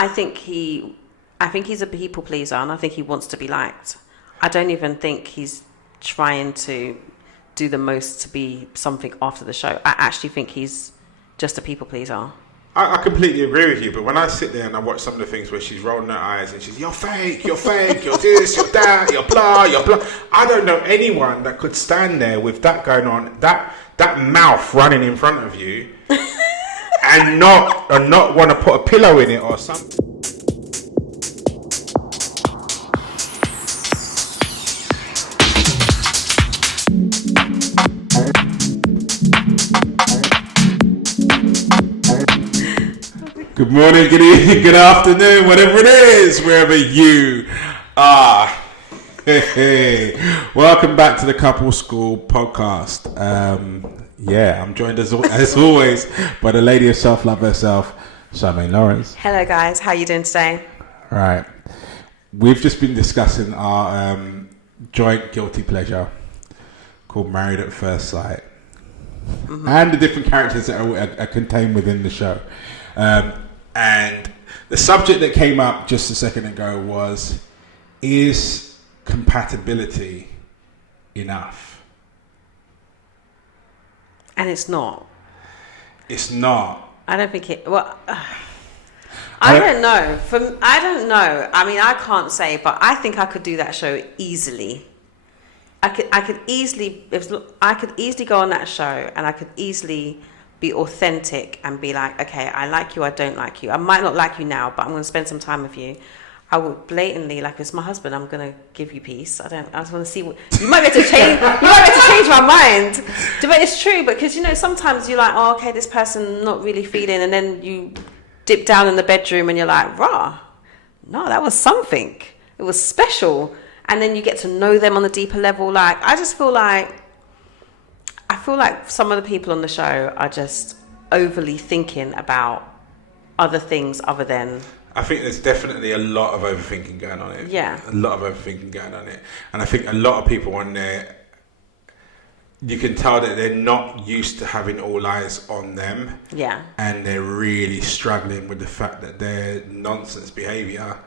I think he's a people pleaser, and I think he wants to be liked. I don't even think he's trying to do the most to be something after the show. I actually think he's just a people pleaser. I completely agree with you, but when I sit there and I watch some of the things where she's rolling her eyes and she's, you're fake, you're this, you're that, you're blah, I don't know anyone that could stand there with that going on, that mouth running in front of you and not want to put a pillow in it or something. Good morning, good evening, good afternoon, whatever it is, wherever you are. Hey. Welcome back to the Couple School podcast. I'm joined as always by the lady of self-love herself, Charmaine Lawrence. Hello guys, how are you doing today? All right. We've just been discussing our joint guilty pleasure called Married at First Sight. Mm-hmm. And the different characters that are contained within the show. And the subject that came up just a second ago was, is compatibility enough? And it's not. It's not. I don't think it... Well, I don't know. I don't know. I mean, I can't say, but I think I could do that show easily. I could easily go on that show, and I could easily be authentic and be like, okay, I like you, I don't like you. I might not like you now, but I'm going to spend some time with you. I would blatantly, like, if it's my husband, I'm going to give you peace. I just want to see what... You might be able to change my mind. But it's true, because, sometimes you're like, oh, okay, this person not really feeling, and then you dip down in the bedroom and you're like, rah, no, that was something. It was special. And then you get to know them on a deeper level. Like, I feel like some of the people on the show are just overly thinking about other things other than... I think there's definitely a lot of overthinking going on it. Yeah. A lot of overthinking going on it. And I think a lot of people on there, you can tell that they're not used to having all eyes on them. Yeah. And they're really struggling with the fact that their nonsense behaviour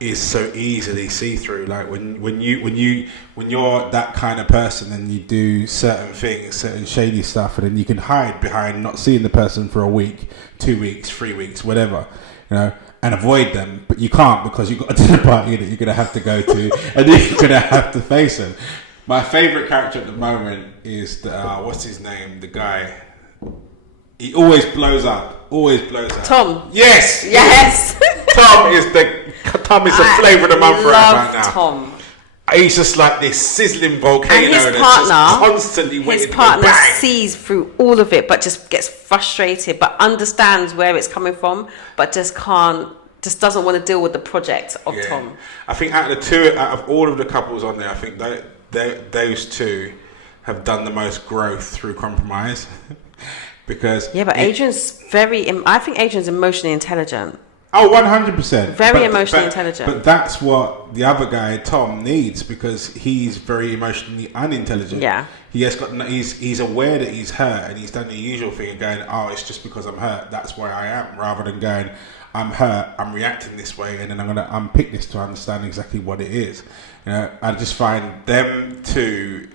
is so easily see-through. Like when you're that kind of person and you do certain things, certain shady stuff, and then you can hide behind not seeing the person for a week, 2 weeks, 3 weeks, whatever, and avoid them, but you can't, because you've got a dinner party that you're going to have to go to and you're going to have to face them. My favourite character at the moment is what's his name? The guy. He always blows up. Tom. Yes. Tom is the flavour of the month right now. Tom. He's just like this sizzling volcano that's just constantly waiting to go bang. His partner sees through all of it, but just gets frustrated, but understands where it's coming from, but just doesn't want to deal with the project of Tom. I think out of all of the couples on there, I think those two have done the most growth through compromise. Because but Adrian's I think Adrian's emotionally intelligent. Oh, 100%. Very emotionally intelligent. But that's what the other guy, Tom, needs, because he's very emotionally unintelligent. Yeah. He's aware that he's hurt, and he's done the usual thing of going, oh, it's just because I'm hurt, that's where I am, rather than going, I'm hurt, I'm reacting this way, and then I'm going to unpick this to understand exactly what it is. I just find them two...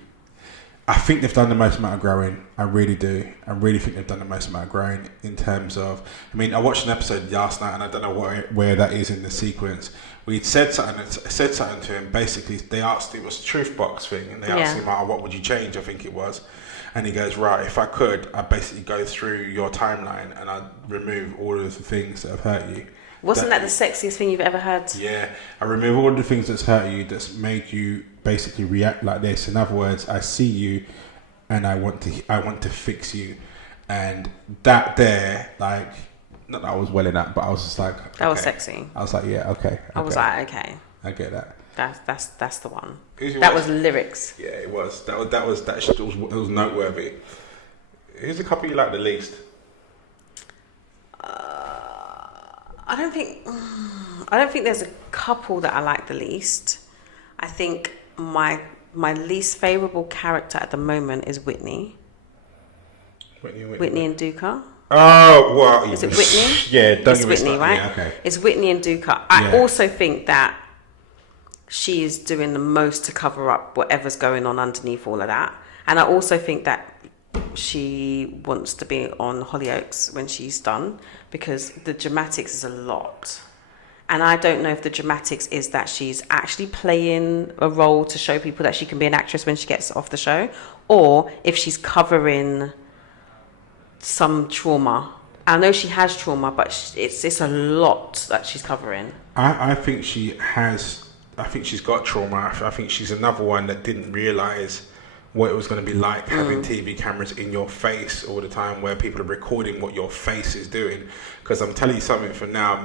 I think they've done the most amount of growing. I really do. I really think they've done the most amount of growing in terms of... I mean, I watched an episode last night, and I don't know where that is in the sequence. We'd said something to him. Basically, they asked, it was a truth box thing, and they asked him, what would you change? I think it was. And he goes, right, if I could, I'd basically go through your timeline and I'd remove all of the things that have hurt you. Wasn't that the sexiest thing you've ever heard? Yeah. I remove all the things that's hurt you, that's made you basically react like this. In other words, I see you and I want to fix you. And that there, like, not that I was welling up, but I was just like... That was sexy. I was like, yeah, okay. I was like, okay. I get that. That's the one. That was lyrics. Yeah, it was. That was noteworthy. Who's the couple you like the least? I don't think there's a couple that I like the least. I think my least favourable character at the moment is Whitney. Whitney and Duca. Oh, well, Is it Whitney? Yeah, don't It's get me Whitney, started. right? Yeah, okay. It's Whitney and Duca. I Yeah. also think that she is doing the most to cover up whatever's going on underneath all of that. And I also think that she wants to be on Hollyoaks when she's done, because the dramatics is a lot. And I don't know if the dramatics is that she's actually playing a role to show people that she can be an actress when she gets off the show, or if she's covering some trauma. I know she has trauma, but it's a lot that she's covering. I think she has. I think she's got trauma. I think she's another one that didn't realise what it was going to be like having TV cameras in your face all the time, where people are recording what your face is doing. Because I'm telling you something for now,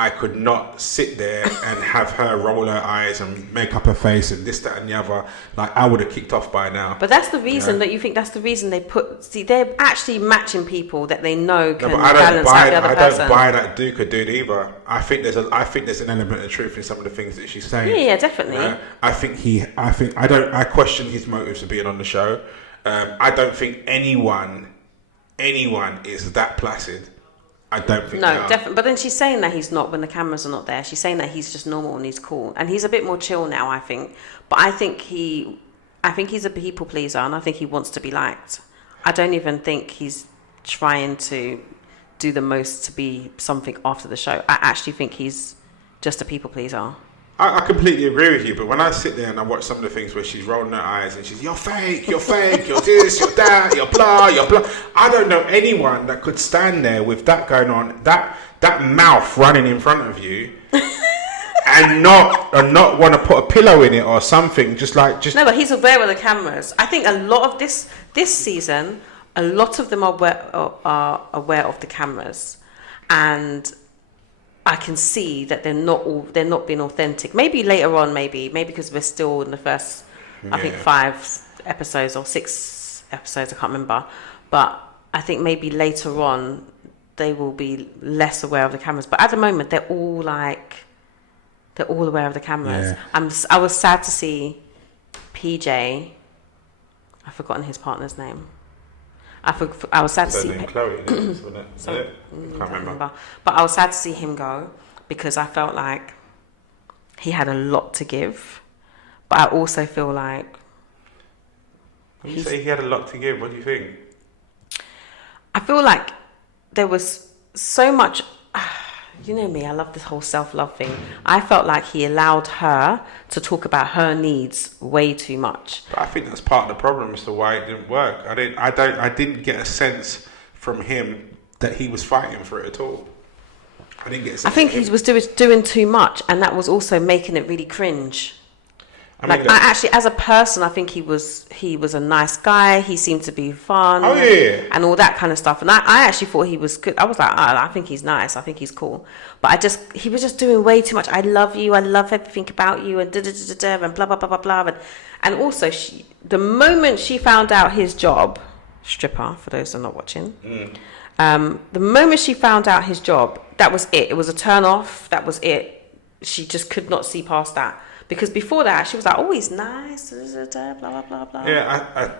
I could not sit there and have her roll her eyes and make up her face and this, that and the other. Like, I would have kicked off by now. But that's the reason that you think that's the reason they put... See, they're actually matching people that they know can balance out the other person. I don't buy that Duca dude either. I think there's an element of truth in some of the things that she's saying. Yeah, definitely. I question his motives for being on the show. I don't think anyone is that placid. I don't think. No, definitely. But then she's saying that he's not when the cameras are not there. She's saying that he's just normal and he's cool, and he's a bit more chill now, I think. But I think he's a people pleaser, and I think he wants to be liked. I don't even think he's trying to do the most to be something after the show. I actually think he's just a people pleaser. I completely agree with you, but when I sit there and I watch some of the things where she's rolling her eyes and she's, you're fake, you're this, you're that, you're blah. I don't know anyone that could stand there with that going on, that mouth running in front of you, and not want to put a pillow in it or something. No, but he's aware of the cameras. I think a lot of this season, a lot of them are aware of the cameras, and I can see that they're not being authentic. Maybe later on, maybe because we're still in the first, I think 5 episodes or 6 episodes, I can't remember. But I think maybe later on they will be less aware of the cameras. But at the moment, they're all aware of the cameras. Yeah. I was sad to see PJ. I've forgotten his partner's name. I was sad to see Chloe, wasn't it? Can't remember. But I was sad to see him go, because I felt like he had a lot to give. But I also feel like... When you say he had a lot to give, what do you think? I feel like there was so much... You know me, I love this whole self-love thing. I felt like he allowed her to talk about her needs way too much. But I think that's part of the problem as to why it didn't work. I didn't get a sense from him that he was fighting for it at all. I didn't get a sense. I think he was doing too much, and that was also making it really cringe. I actually, as a person, I think he was a nice guy. He seemed to be fun, and all that kind of stuff. And I actually thought he was good. I was like, I think he's nice. I think he's cool. But he was just doing way too much. I love you. I love everything about you, and and blah blah blah blah blah. And also, the moment she found out his job, stripper for those that are not watching, the moment she found out his job, that was it. It was a turn off. That was it. She just could not see past that. Because before that, she was like, oh, he's nice, blah, blah, blah, blah. Yeah,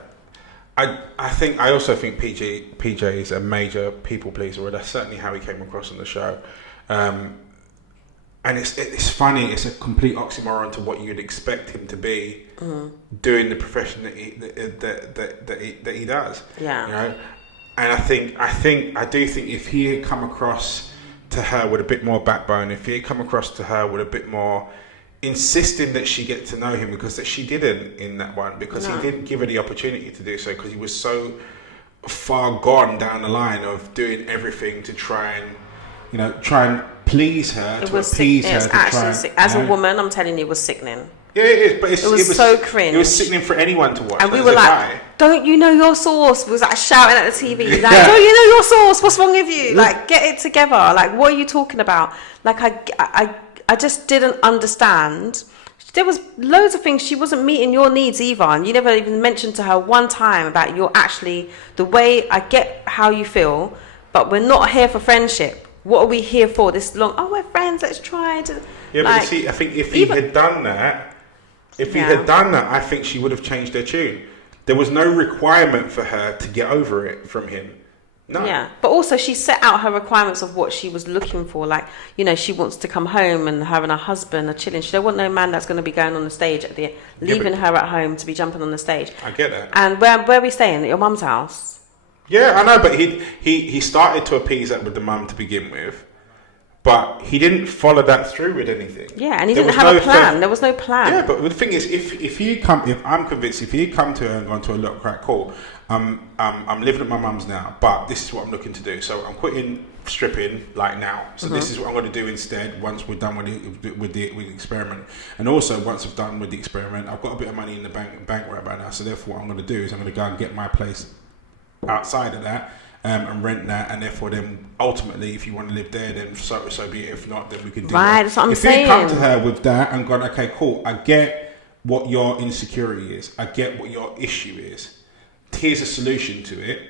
I also think PJ is a major people pleaser, or that's certainly how he came across on the show. And it's funny, it's a complete oxymoron to what you'd expect him to be doing the profession that he does. Yeah. You know? And I do think if he had come across to her with a bit more backbone, if he had come across to her with a bit more insisting that she get to know him, because that she didn't in that one, because he didn't give her the opportunity to do so, because he was so far gone down the line of doing everything to try and please her, to appease her. It's actually sick. As a woman, I'm telling you, it was sickening. Yeah, it is, but it was so cringe. It was sickening for anyone to watch. And we were like, "Don't you know your sauce?" Was like shouting at the TV, like, "Don't you know your sauce? What's wrong with you? Like, get it together! Like, what are you talking about?" Like, I just didn't understand. There was loads of things. She wasn't meeting your needs either, and you never even mentioned to her one time about you're actually the way. I get how you feel, but we're not here for friendship. What are we here for? This long? Oh, we're friends. Let's try to. Yeah, but see, I think if he had done that, I think she would have changed her tune. There was no requirement for her to get over it from him. No. Yeah, but also she set out her requirements of what she was looking for. Like, she wants to come home and her and her husband are chilling. She don't want no man that's going to be going on the stage leaving her at home to be jumping on the stage. I get that. And where are we staying? At your mum's house? Yeah, I know, but he started to appease that with the mum to begin with, but he didn't follow that through with anything. Yeah, and he didn't have a plan. There was no plan. Yeah, but the thing is, if I'm convinced, if you come to her and gone to her, look, right, cool, I'm living at my mum's now, but this is what I'm looking to do. So I'm quitting stripping like now. So this is what I'm going to do instead. Once we're done with the experiment, and also once I've done with the experiment, I've got a bit of money in the bank right about now. So therefore, what I'm going to do is I'm going to go and get my place outside of that. And rent that, and therefore, then ultimately, if you want to live there, then so be it. If not, then we can do right. That's what I'm saying. If you come to her with that and gone, okay, cool, I get what your insecurity is, I get what your issue is. Here's a solution to it.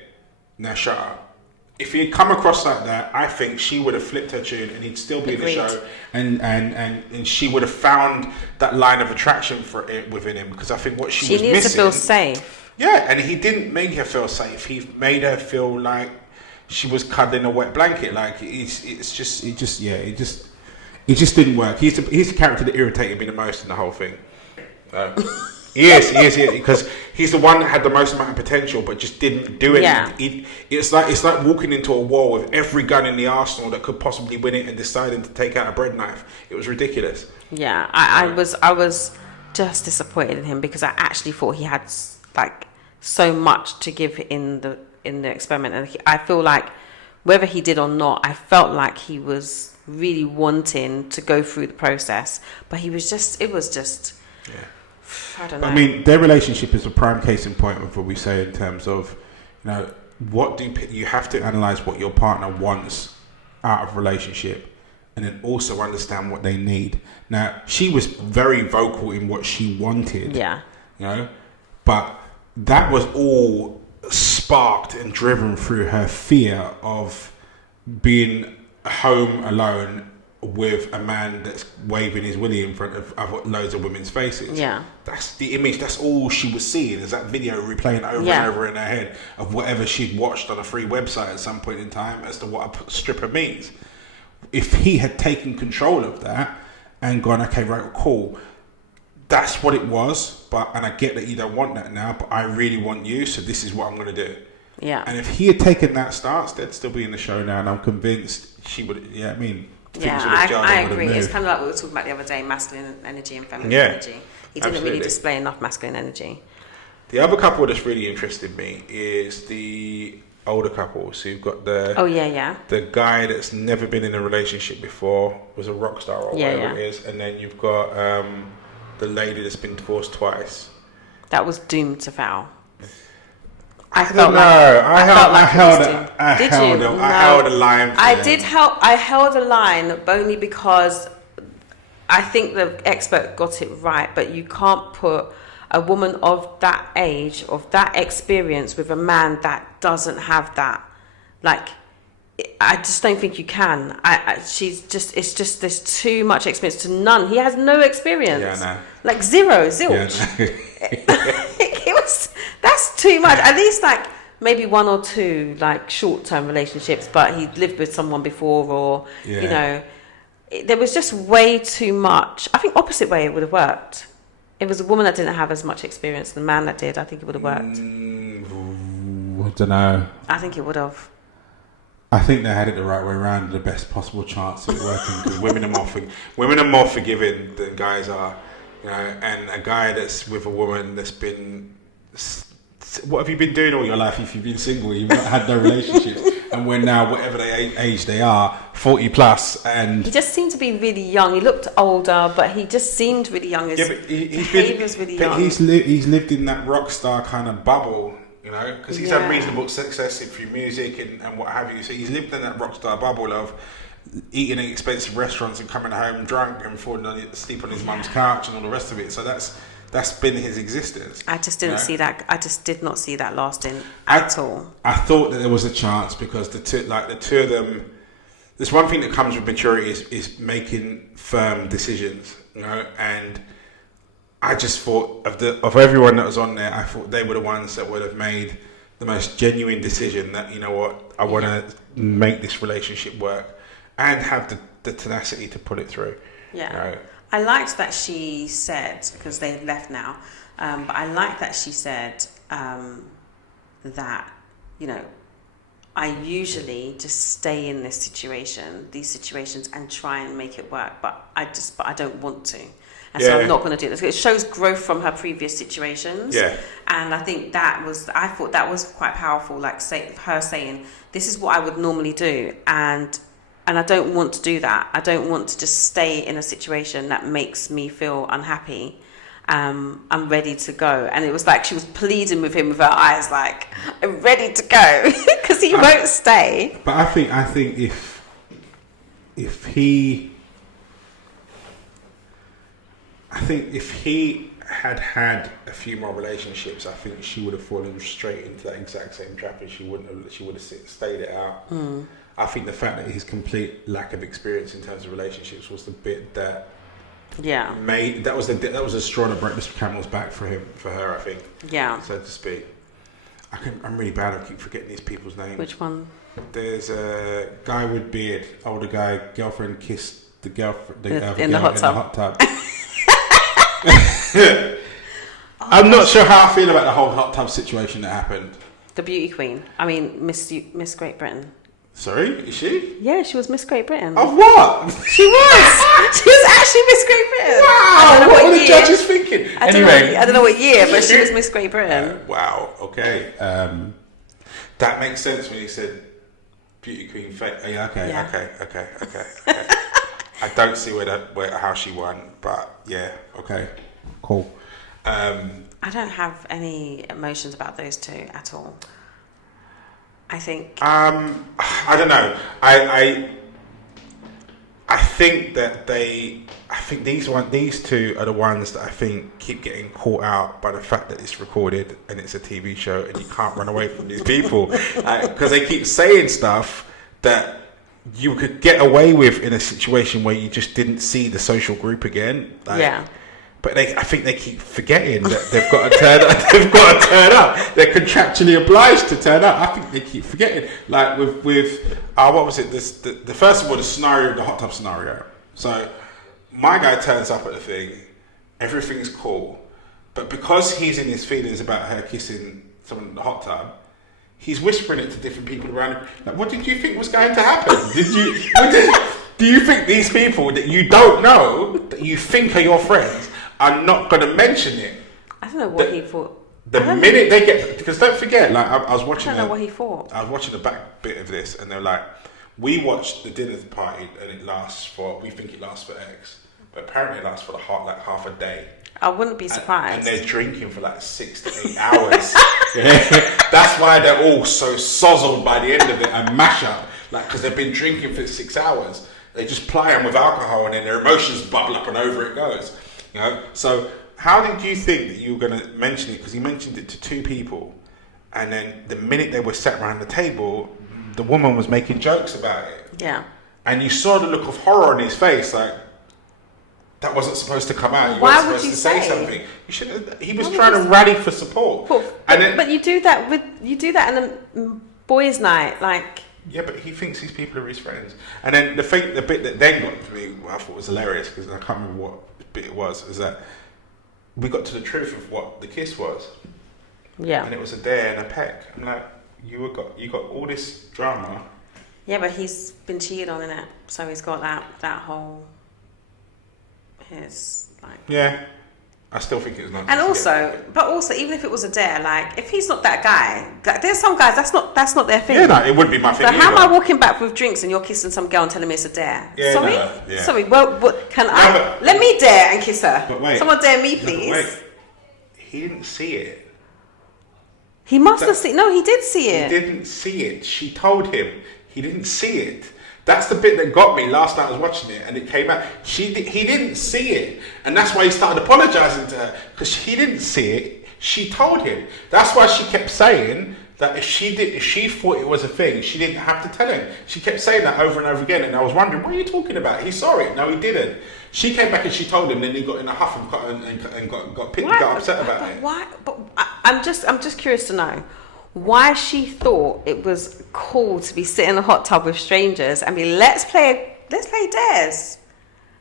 Now shut up. If he had come across like that, I think she would have flipped her tune, and he'd still be Agreed. in the show, and she would have found that line of attraction for it within him, because I think what she was needs missing. to feel safe. Yeah, and he didn't make her feel safe. He made her feel like she was cuddling a wet blanket. Like it just didn't work. He's the character that irritated me the most in the whole thing. He is, because he's the one that had the most amount of potential, but just didn't do anything. Yeah. It's like walking into a war with every gun in the arsenal that could possibly win it, and deciding to take out a bread knife. It was ridiculous. Yeah, I was just disappointed in him, because I actually thought he had like so much to give in the experiment, and I feel like whether he did or not, I felt like he was really wanting to go through the process, but it was just I don't know. I mean, their relationship is a prime case in point of what we say in terms of, what you have to analyze what your partner wants out of a relationship, and then also understand what they need. Now, she was very vocal in what she wanted. Yeah. But that was all sparked and driven through her fear of being home alone with a man that's waving his willy in front of loads of women's faces. Yeah. That's the image. That's all she was seeing, is that video replaying over and over in her head of whatever she'd watched on a free website at some point in time as to what a stripper means. If he had taken control of that and gone, okay, right, cool, that's what it was, and I get that you don't want that now, but I really want you, so this is what I'm going to do. Yeah. And if he had taken that stance, they'd still be in the show now, and I'm convinced she would. Yeah, I mean, I agree. It's kind of like what we were talking about the other day: masculine energy and feminine energy. He didn't really display enough masculine energy. The other couple that's really interested me is the older couple. So you've got the guy that's never been in a relationship before, was a rock star or whatever it is, and then you've got the lady that's been divorced twice. That was doomed to fail. I held a line. I held a line only because I think the expert got it right, but you can't put a woman of that age, of that experience, with a man that doesn't have that. Like, I just don't think you can. There's too much experience to none. He has no experience. Yeah, no. Like zilch. Yeah, that's too much. At least like maybe one or two like short-term relationships, but he lived with someone before, or there was just way too much. I think opposite way it would have worked. If it was a woman that didn't have as much experience as the man that did, I think it would have worked. I don't know. I think it would have. I think they had it the right way around, the best possible chance of it working, because women are more forgiving than guys are, and a guy that's with a woman that's been, what have you been doing all your life if you've been single? You've not had no relationships, and we're now, whatever age they are, 40 plus, and he just seemed to be really young. He looked older, but he just seemed really young. His behaviour was really young. He's lived in that rock star kind of bubble, because he's had reasonable success through music and what have you. So he's lived in that rock star bubble of eating in expensive restaurants and coming home drunk and falling asleep on his mum's couch and all the rest of it. So that's been his existence. I just didn't see that. I just did not see that lasting at all. I thought that there was a chance, because the two of them. There's one thing that comes with maturity is making firm decisions, and I just thought of everyone that was on there, I thought they were the ones that would have made the most genuine decision that, you know what, I want to make this relationship work and have the tenacity to put it through. Yeah. You know? I liked that she said, because they've left now, but I liked that she said that, you know, I usually just stay in these situations and try and make it work, but I don't want to. And so I'm not going to do this. It shows growth from her previous situations. Yeah. And I think I thought that was quite powerful, like her saying, this is what I would normally do. And I don't want to do that. I don't want to just stay in a situation that makes me feel unhappy. I'm ready to go. And it was like she was pleading with him with her eyes, like, I'm ready to go, because he won't stay. But I think if he had a few more relationships, I think she would have fallen straight into that exact same trap, and she would have stayed it out. I think the fact that his complete lack of experience in terms of relationships was the bit that made that was a straw that broke the camel's back for her. I think, so to speak. I'm really bad. I keep forgetting these people's names. Which one? There's a guy with beard, older guy. Girlfriend kissed the girlfriend in the hot tub. I'm not sure how I feel about the whole hot tub situation that happened. The beauty queen. I mean, Miss Great Britain. Sorry, is she? Yeah, she was Miss Great Britain. Of what? She was. She was actually Miss Great Britain. Wow, what were the judges thinking? I don't know what year, but she was Miss Great Britain. Wow, okay. That makes sense when you said beauty queen. Okay. I don't see how she won, but yeah, okay, cool. I don't have any emotions about those two at all. I think. I don't know. I think that I think these two are the ones that I think keep getting caught out by the fact that it's recorded and it's a TV show and you can't run away from these people because they keep saying stuff that you could get away with in a situation where you just didn't see the social group again. But I think they keep forgetting that they've got to turn up. They've got to turn up. They're contractually obliged to turn up. I think they keep forgetting. Like with what was it? The first of all, the scenario, the hot tub scenario. So my guy turns up at the thing. Everything's cool, but because he's in his feelings about her kissing someone in the hot tub, he's whispering it to different people around him. Like, what did you think was going to happen? Do you think these people that you don't know, that you think are your friends, are not going to mention it? I don't know what he thought. The minute they get, because don't forget, like I was watching. I don't know what he thought. I was watching the back bit of this, and they're like, we watched the dinner party, and we think it lasts for X, but apparently it lasts for half a day. I wouldn't be surprised. And they're drinking for like 6 to 8 hours. That's why they're all so sozzled by the end of it and mash up, like because they've been drinking for 6 hours. They just ply them with alcohol, and then their emotions bubble up, and over it goes. You know, so how did you think that you were going to mention it? Because he mentioned it to 2 people, and then the minute they were sat around the table, the woman was making jokes about it. Yeah. And you saw the look of horror on his face, like that wasn't supposed to come out. Why would you say something? You should. He was trying to rally for support. But you do that in a boys' night, like. Yeah, but he thinks these people are his friends. And then the bit that then got to me, I thought was hilarious, because I can't remember what bit it was, is that we got to the truth of what the kiss was. Yeah. And it was a dare and a peck. I'm like, you got all this drama. Yeah, but he's been cheated on, innit? So he's got that whole Yeah. I still think it was not. And also, even if it was a dare, like if he's not that guy, like there's some guys that's not their thing. Yeah, no, it wouldn't be my thing. So how am I walking back with drinks and you're kissing some girl and telling me it's a dare? Yeah, Sorry, no, yeah. Sorry. Well, let me dare and kiss her. But wait, someone dare me, please. Wait. He didn't see it. He must have seen. No, he did see it. He didn't see it. She told him he didn't see it. That's the bit that got me last night. I was watching it and it came out. He didn't see it, and that's why he started apologising to her, because he didn't see it. She told him. That's why she kept saying that if she thought it was a thing, she didn't have to tell him. She kept saying that over and over again, and I was wondering, what are you talking about? He saw it. No, he didn't. She came back and she told him, then he got in a huff and got upset about it. Why? But I'm just curious to know, why she thought it was cool to be sitting in a hot tub with strangers and be let's play dares.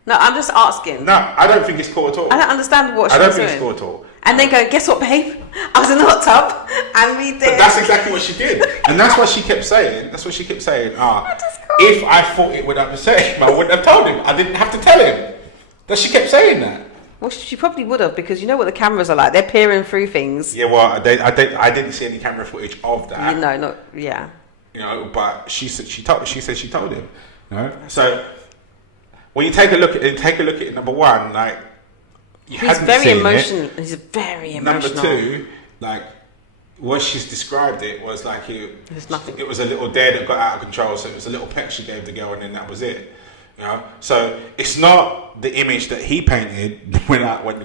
No, I'm just asking. No, I don't think it's cool at all. I don't understand what she I don't was think doing. it's cool at all. And then go, guess what, babe? I was in the hot tub and we did. But that's exactly what she did, and that's what she kept saying. That's what she kept saying. If I thought it would upset him, I wouldn't have told him. I didn't have to tell him. That she kept saying that. Well, she probably would have, because you know what the cameras are like. They're peering through things. Yeah, well, I didn't see any camera footage of that. You know, not yeah. You know, but she said she told him. You know, so when you take a look at it, number one, like He's very emotional. He's very emotional. Number two, like what she's described it was like There's nothing. It was a little dare that got out of control. So it was a little peck she gave the girl, and then that was it. You know, so it's not the image that he painted when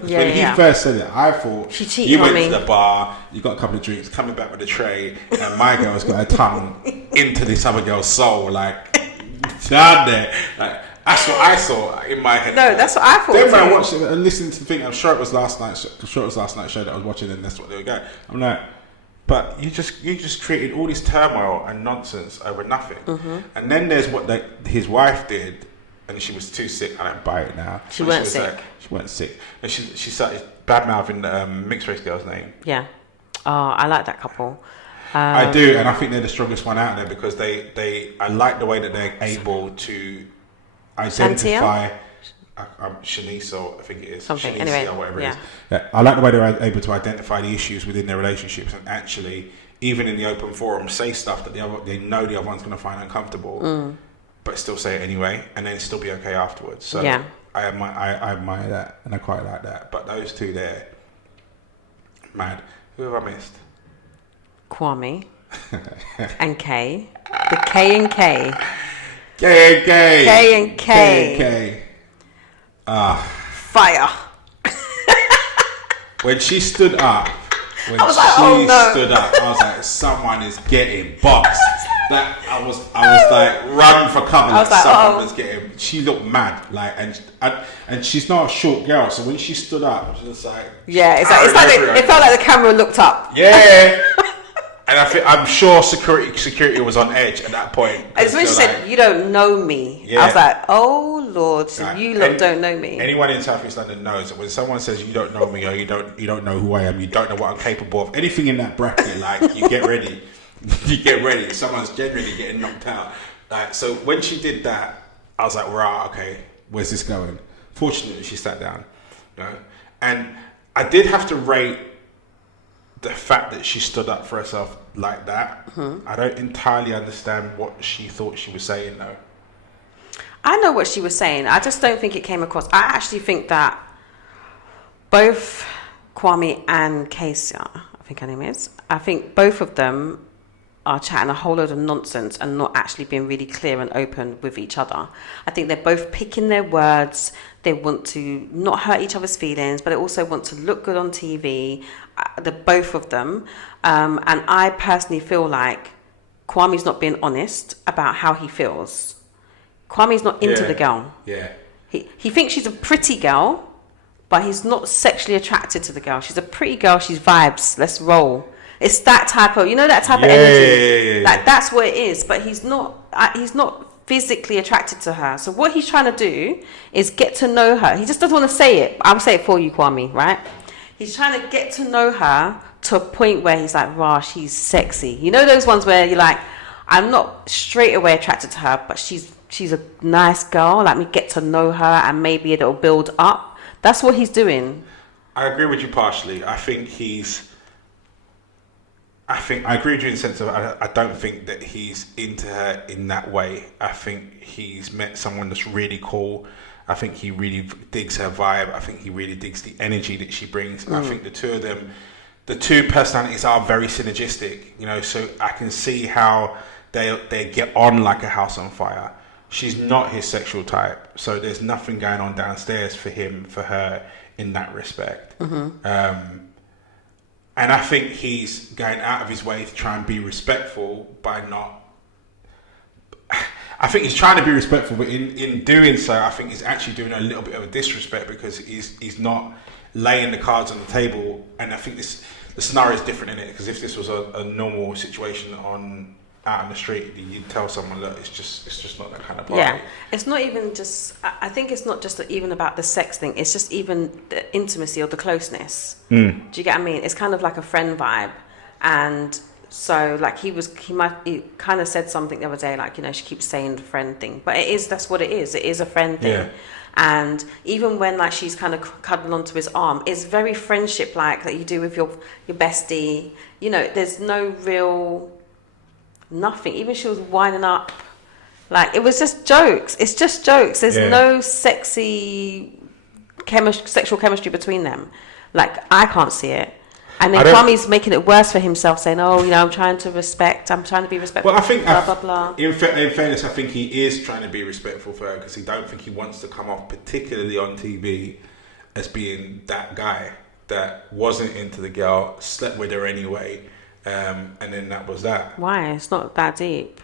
he first said it. I thought she cheated you went on me. to the bar, you got a couple of drinks, coming back with a tray, and my girl's got her tongue into this other girl's soul, like down there. Like, that's what I saw in my head. No, that's what I thought. Then when I watched it and listened to the thing, I'm sure it was last night's show that I was watching, and that's what they were going. I'm like, but you just created all this turmoil and nonsense over nothing. Mm-hmm. And then there's what his wife did, and she was too sick. I don't buy it now. She weren't sick. She weren't sick, and she started bad mouthing the mixed race girl's name. Yeah. Oh, I like that couple. I do, and I think they're the strongest one out there because I like the way that they're able to identify Shanice, or I think it is something. Shanice, Anyway, or whatever yeah. it is. Yeah, I like the way they're able to identify the issues within their relationships and actually, even in the open forum, say stuff that they know the other one's going to find uncomfortable, but still say it anyway, and then still be okay afterwards. So yeah. I admire that, and I quite like that. But those two there, mad. Who have I missed? Kwame and Kay. The K and K. K and K. K and K. K and K. Fire. When she stood up, stood up, I was like, someone is getting boxed. That I was like, run for cover. I was like, someone was getting. She looked mad, like, and she's not a short girl, so when she stood up, she was like, yeah, it's like it felt like the camera looked up. Yeah. And I'm sure security was on edge at that point. It's when she said, "You don't know me." Yeah. I was like, "Oh Lord, so you don't know me." Anyone in South East London knows that when someone says you don't know me or you don't know who I am, you don't know what I'm capable of. Anything in that bracket, like, you get ready. You get ready. Someone's generally getting knocked out. Like, so when she did that, I was like, right, okay, where's this going? Fortunately, she sat down, you know? And I did have to rate the fact that she stood up for herself like that. Mm-hmm. I don't entirely understand what she thought she was saying, though. I know what she was saying. I just don't think it came across. I actually think that both Kwame and Kesia, I think her name is, I think both of them are chatting a whole load of nonsense and not actually being really clear and open with each other. I think they're both picking their words. They want to not hurt each other's feelings, but they also want to look good on TV. The both of them. And I personally feel like Kwame's not being honest about how he feels. Kwame's not into the girl. Yeah. He thinks she's a pretty girl, but he's not sexually attracted to the girl. She's a pretty girl. She's vibes. Let's roll. It's that type of, that type of energy. Yeah. Like, that's what it is. But he's not physically attracted to her. So what he's trying to do is get to know her. He just doesn't want to say it. I'll say it for you, Kwame, right? He's trying to get to know her to a point where he's like, rah, she's sexy. You know those ones where you're like, I'm not straight away attracted to her, but she's a nice girl. Let me get to know her and maybe it'll build up. That's what he's doing. I agree with you partially. I agree with you in the sense of I don't think that he's into her in that way. I think he's met someone that's really cool. I think he really digs her vibe. I think he really digs the energy that she brings. I think the two of them, the two personalities are very synergistic, so I can see how they get on like a house on fire. She's not his sexual type, so there's nothing going on downstairs for her in that respect. And I think he's going out of his way to try and be respectful by not... I think he's trying to be respectful, but in doing so, I think he's actually doing a little bit of a disrespect because he's not laying the cards on the table. And I think the scenario is different in it, because if this was a normal situation out in the street, you'd tell someone, look, it's just not that kind of party. Yeah, it's not even just. I think it's not just even about the sex thing. It's just even the intimacy or the closeness. Do you get what I mean? It's kind of like a friend vibe, and so like he kind of said something the other day, like, you know, she keeps saying the friend thing, but that's what it is. It is a friend thing. Yeah. And even when like she's kind of cuddling onto his arm, it's very friendship like that you do with your bestie. You know, there's no real. Nothing. Even she was winding up, like it was just jokes. It's just jokes. There's no sexy sexual chemistry between them. Like I can't see it. And then Kwame's making it worse for himself, saying, "Oh, you know, I'm trying to be respectful." Well, I think blah blah blah. In fairness, I think he is trying to be respectful for her, because he don't think he wants to come off, particularly on TV, as being that guy that wasn't into the girl, slept with her anyway. And then that was that. Why? It's not that deep.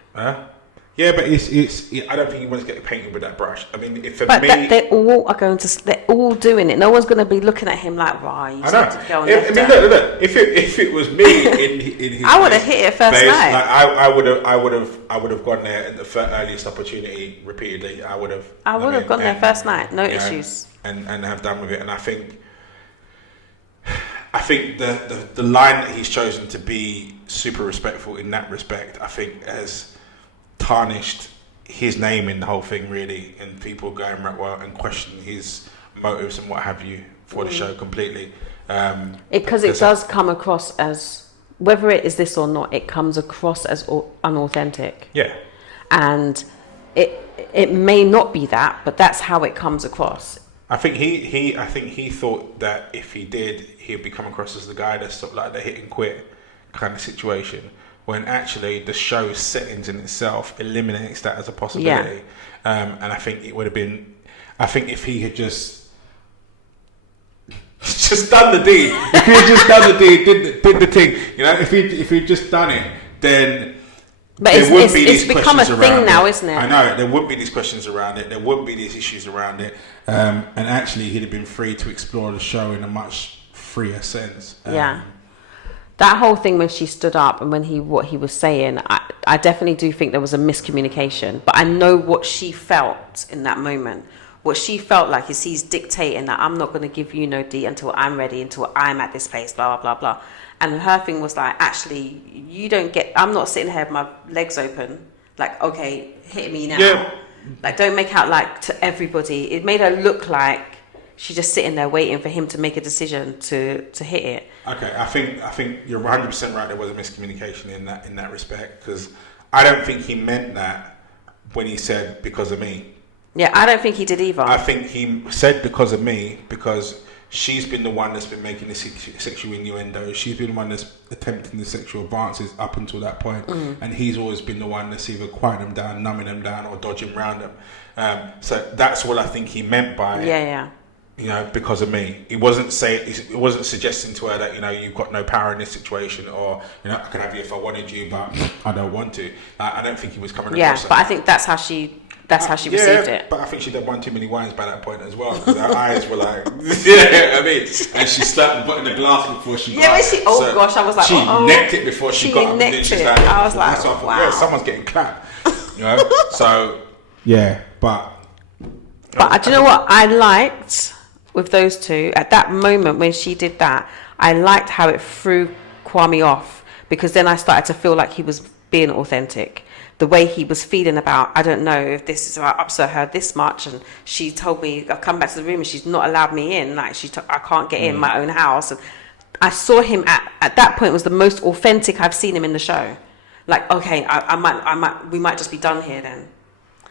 Yeah, but it's. I don't think he wants to get painted with that brush. I mean, if for but me, they all are going to. They're all doing it. No one's going to be looking at him like, "Right, you I to go know. on." Look. If it was me in his, I would have hit it first night. Like, I would have gone there at the earliest opportunity repeatedly. I would have gone there first night. No issues. And have done with it. And I think the line that he's chosen to be super respectful in that respect, I think, has tarnished his name in the whole thing, really, and people going and questioning his motives and what have you for the show completely. Because it does come across as, whether it is this or not, it comes across as unauthentic. Yeah. And it may not be that, but that's how it comes across. I think he thought that if he did, he'd be coming across as the guy that's sort of like the hit and quit kind of situation, when actually the show's settings in itself eliminates that as a possibility. Yeah. And I think it would have been, I think if he had just done the deed, if he had just done the deed, did the thing, you know, if he'd just done it, then. But it's become a thing now, isn't it? I know, there wouldn't be these questions around it, there wouldn't be these issues around it, and actually he'd have been free to explore the show in a much freer sense. Yeah. That whole thing when she stood up and what he was saying, I definitely do think there was a miscommunication, but I know what she felt in that moment. What she felt like is he's dictating that I'm not going to give you no D until I'm ready, until I'm at this place, blah, blah, blah, blah. And her thing was like, actually, I'm not sitting here with my legs open. Like, okay, hit me now. Yeah. Like, don't make out like to everybody. It made her look like she's just sitting there waiting for him to make a decision to hit it. Okay, I think you're 100% right. There was a miscommunication in that respect, because I don't think he meant that when he said because of me. Yeah, I don't think he did either. I think he said because of me, because she's been the one that's been making the sexual innuendo. She's been the one that's attempting the sexual advances up until that point. And he's always been the one that's either quieting them down, numbing them down, or dodging around them. So that's what I think he meant by, you know, because of me. It wasn't suggesting to her that, you know, you've got no power in this situation, or, you know, I could have you if I wanted you, but I don't want to. I don't think he was coming across. Yeah, but I think that's how she received it. But I think she'd have won too many wines by that point as well, because her eyes were like, yeah, I mean, and she slapped the butt in the glass before she got. Yeah, but gosh, I was like, she necked it before she got. Necked it. I was like, wow. Yeah, someone's getting clapped, you know. So yeah, but do you know what I liked with those two at that moment when she did that? I liked how it threw Kwame off, because then I started to feel like he was being authentic. The way he was feeling about, I don't know if this is upset her this much, and she told me I've come back to the room and she's not allowed me in. Like I can't get in my own house. And I saw him at that point was the most authentic I've seen him in the show. Like, okay, we might just be done here then.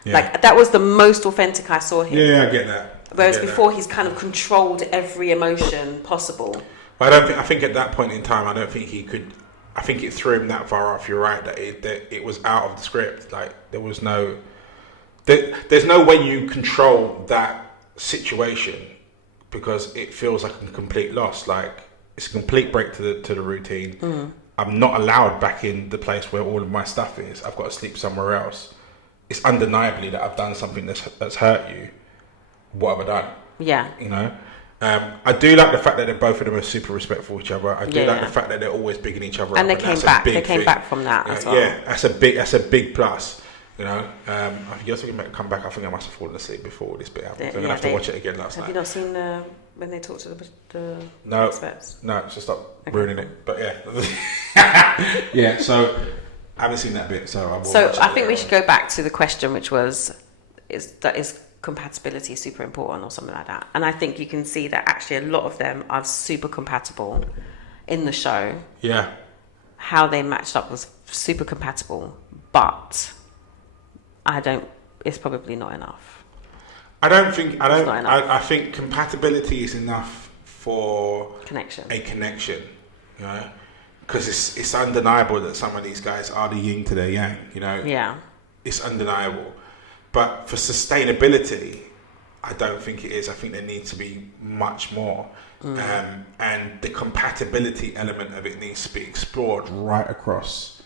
Yeah. Like that was the most authentic I saw him. Yeah, I get that. Whereas before he's kind of controlled every emotion possible. But I think at that point in time, I don't think he could. I think it threw him that far off. You're right that it was out of the script. Like there was no, there's no way you control that situation, because it feels like a complete loss. Like it's a complete break to the routine. I'm not allowed back in the place where all of my stuff is. I've got to sleep somewhere else. It's undeniably that I've done something that's hurt you. What have I done? Yeah, you know. I do like the fact that both of them are super respectful of each other. I do like Yeah. the fact that they're always bigging each other And up. they came that's a back. big They came thing. back from that as well. Yeah, that's a big plus. You know, I think you're talking about come back. I think I must have fallen asleep before this bit happened. Yeah, So I'm gonna have to watch it again last Have night. you not seen when they talk to the No, experts? no, so stop Okay. ruining it. But yeah, yeah. So I haven't seen that bit, so I will. So watch it I think we later should go back to the question, which was, is compatibility super important or something like that? And I think you can see that actually a lot of them are super compatible in the show. on. Yeah, How they matched up was super compatible, but it's probably not enough. I think not enough. I think compatibility is enough for Connection. a connection. You know, because it's undeniable that some of these guys are the yin to their yang. You know, Yeah. it's undeniable. But for sustainability, I don't think it is. I think there needs to be much more. And the compatibility element of it needs to be explored right across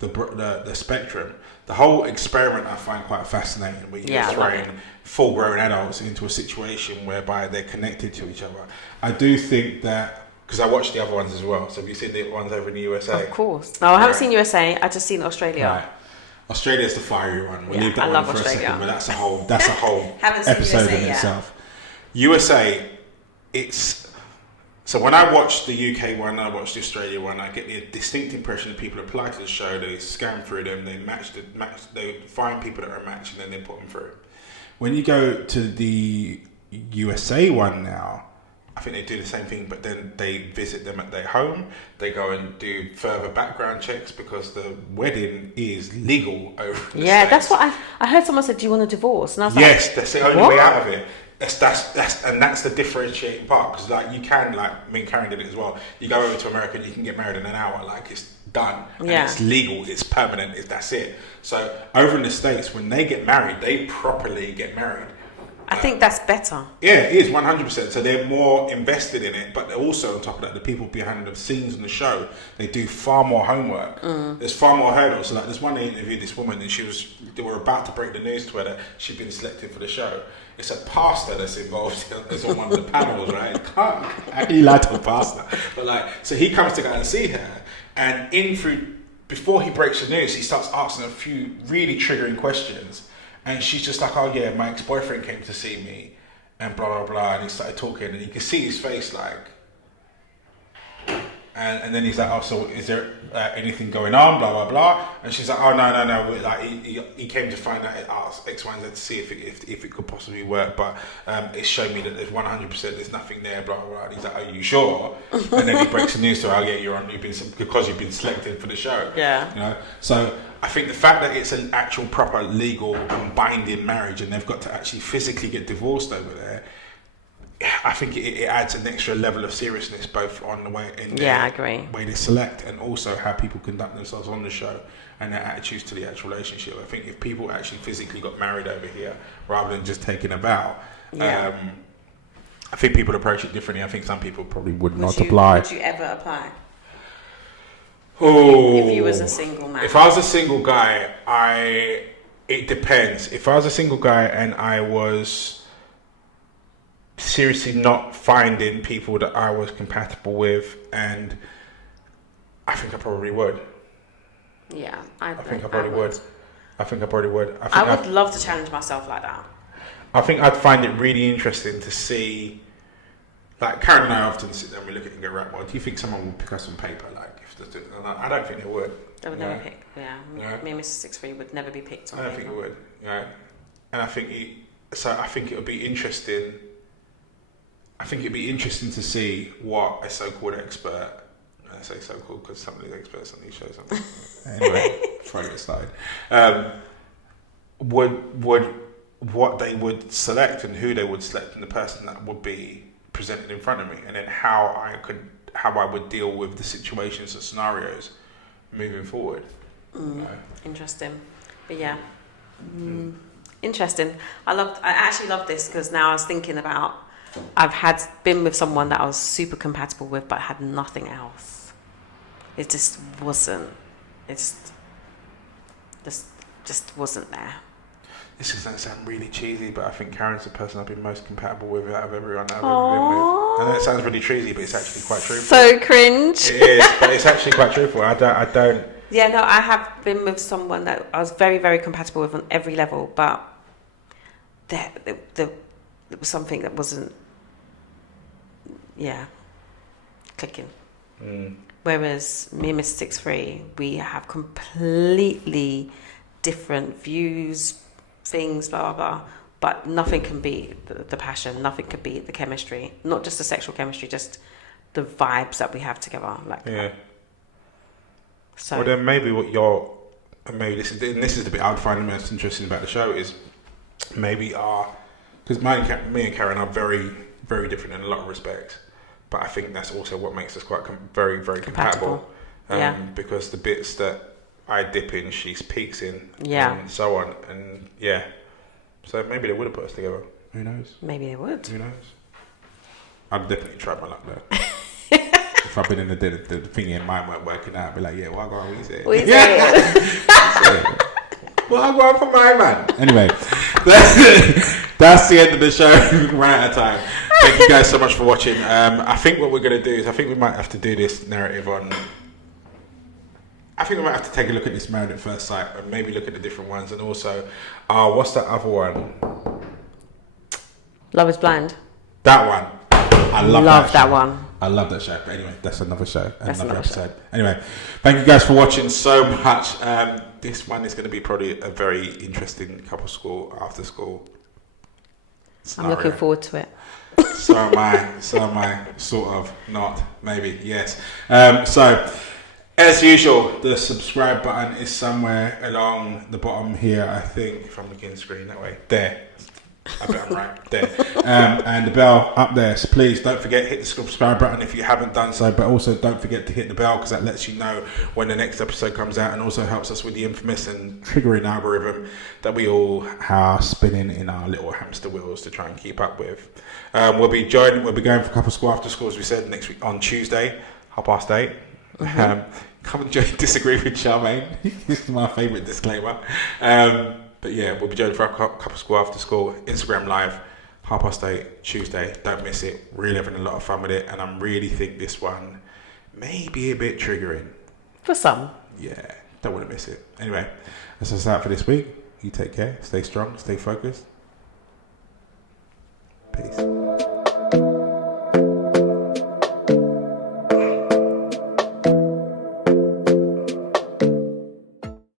the spectrum. The whole experiment I find quite fascinating, where you're Yeah, I love throwing full-grown adults into a situation whereby they're connected to each other. I do think that, because I watched the other ones as well. So have you seen the ones over in the USA? Of course. No, I haven't Right. seen USA. I just seen Australia. Right. Australia's the fiery one. We'll Yeah, leave that I one love for Australia. a second, but that's a whole Haven't seen episode USA in yet. itself. USA, so when I watch the UK one, I watch the Australia one, I get the distinct impression that people apply to the show, they scan through them, they they find people that are a match, and then they put them through. When you go to the USA one now, I think they do the same thing, but then they visit them at their home. They go and do further background checks because the wedding is legal over in the Yeah, States. that's what I heard. Someone said, "Do you want a divorce?" And I was Yes, like, that's the only what? way out of it. That's the differentiating part, because like you can, like me and Karen did it as well. You go over to America and you can get married in an hour, like it's done, and Yeah. it's legal, it's permanent, that's it. So over in the States, when they get married, they properly get married. I think that's better. Yeah, it is 100%. So they're more invested in it, but also on top of that, the people behind the scenes on the show, they do far more homework. There's far more hurdles. So like, there's one they interviewed this woman, and they were about to break the news to her that she'd been selected for the show. It's a pastor that's involved. It's on one of the panels, right? How can you lie to a pastor? But like, so he comes to go and see her, and before he breaks the news, he starts asking a few really triggering questions. And she's just like, oh yeah, my ex-boyfriend came to see me, and blah, blah, blah. And he started talking, and you can see his face like, and then he's like, oh, so is there anything going on, blah, blah, blah. And she's like, oh, no. Like, he came to find out, ask X, Y, and Z to see if it could possibly work. But it's shown me that there's 100%, there's nothing there, blah, blah, blah. And he's like, are you sure? And then he breaks the news to her, oh yeah, because you've been selected for the show. Yeah. You know, so I think the fact that it's an actual proper legal and binding marriage, and they've got to actually physically get divorced over there, I think it adds an extra level of seriousness, both on the way I agree. way they select, and also how people conduct themselves on the show and their attitudes to the actual relationship. I think if people actually physically got married over here rather than just taking a vow, Yeah. I think people approach it differently. I think some people probably would not Would apply. you ever apply? Oh, If you was a single man. If I was a single guy, it depends. If I was a single guy and I was seriously not finding people that I was compatible with, and I think I probably would. Yeah, I think I probably would. I would love to challenge myself like that. I think I'd find it really interesting to see. Like Karen and I often sit down and we look at it and go, right, well, do you think someone would pick us on paper? Like, I don't think they would. They would never pick. Yeah. Yeah. Me and Mrs. 6'3" would never be picked on. I don't think it would. Yeah. And I think it would be interesting. I think it'd be interesting to see what a so-called expert, and I say so-called because some of these experts on these shows, anyway, before I get started, what they would select and who they would select, and the person that would be presented in front of me, and then how I would deal with the situations and scenarios moving forward. Interesting. But yeah. Interesting. I actually love this, because now I was thinking about, I've been with someone that I was super compatible with but had nothing else. It just wasn't. It just wasn't there. This is going to sound really cheesy, but I think Karen's the person I've been most compatible with out of everyone that I've ever been with. I know it sounds really cheesy, but it's actually quite truthful. So cringe. It is, but it's actually quite truthful. I don't. Yeah, no, I have been with someone that I was very, very compatible with on every level, but there was something that wasn't, clicking. Whereas me and Mr. 6'3", we have completely different views, things, blah, blah, blah. But nothing can beat the passion. Nothing can beat the chemistry. Not just the sexual chemistry, just the vibes that we have together. So. Well, then maybe this is the bit I would find the most interesting about the show is maybe because me and Karen are very, very different in a lot of respects. But I think that's also what makes us quite very, very compatible. Because the bits that I dip in, she peaks in, and so on, and so maybe they would have put us together. Who knows? Maybe they would. Who knows? I'd definitely try my luck though. If I've been in the thingy and mine weren't working out, I'd be like, yeah, well, I got Weezy. Well, I go for my man. Anyway, that's the end of the show. We're out of time. Thank you guys so much for watching. I think what we're going to do is we might have to do this narrative on. I think we might have to take a look at this Married at First Sight and maybe look at the different ones, and also, what's that other one? Love is Blind. That one. I love that one. I love that show. But anyway, that's another show, another episode. Anyway, thank you guys for watching so much. This one is going to be probably a very interesting couple school, after school scenario. I'm looking forward to it. So am I, sort of, not, maybe, yes. So, as usual, the subscribe button is somewhere along the bottom here, I think, if I'm looking at the screen that way. There. I bet I'm right. There. And the bell up there. So please don't forget, hit the subscribe button if you haven't done so, but also don't forget to hit the bell because that lets you know when the next episode comes out and also helps us with the infamous and triggering algorithm that we all are spinning in our little hamster wheels to try and keep up with. We'll be going for Couple School After School, as we said, next week on Tuesday, 8:30. Come and disagree with Charmaine. This is my favourite disclaimer. But yeah, we'll be joining for our Couple School After School Instagram Live, 8:30 Tuesday. Don't miss it. Really having a lot of fun with it, and I really think this one may be a bit triggering. For some. Yeah, don't want to miss it. Anyway, that's us out for this week. You take care. Stay strong. Stay focused. Peace.